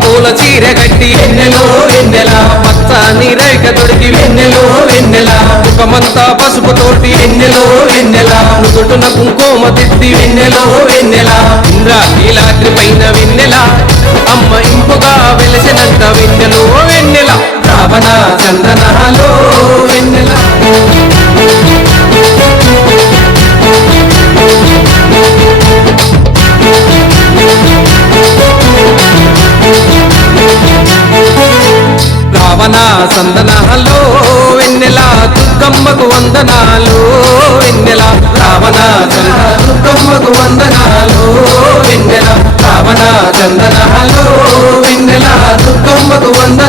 పూల చీర కట్టి వెన్నెలో వెన్నెల పచ్చని రేఖ తొడిగి వెన్నెలో వెన్నెల ముఖమంతా పసుపు తోటి వెన్నెలో వెన్నెల నుదుటున కుంకుమ తిట్టి వెన్నెలో వెన్నెల ఇంద్రాద్రి పైన వెన్నెల అమ్మ ఇంపుగా వెలసినంత వెన్నెలో వెన్నెల రావణ చందనాలో వెన్నెల రావణ సందనాలో వెన్నెల దుర్గమ్మకు వందనాలు వెన్నెల రావణ దుర్గమ్మకు వందనాలు వెన్నెల రావణ చందనాలో వెన్నెల దుర్గమ్మకు వందనాలు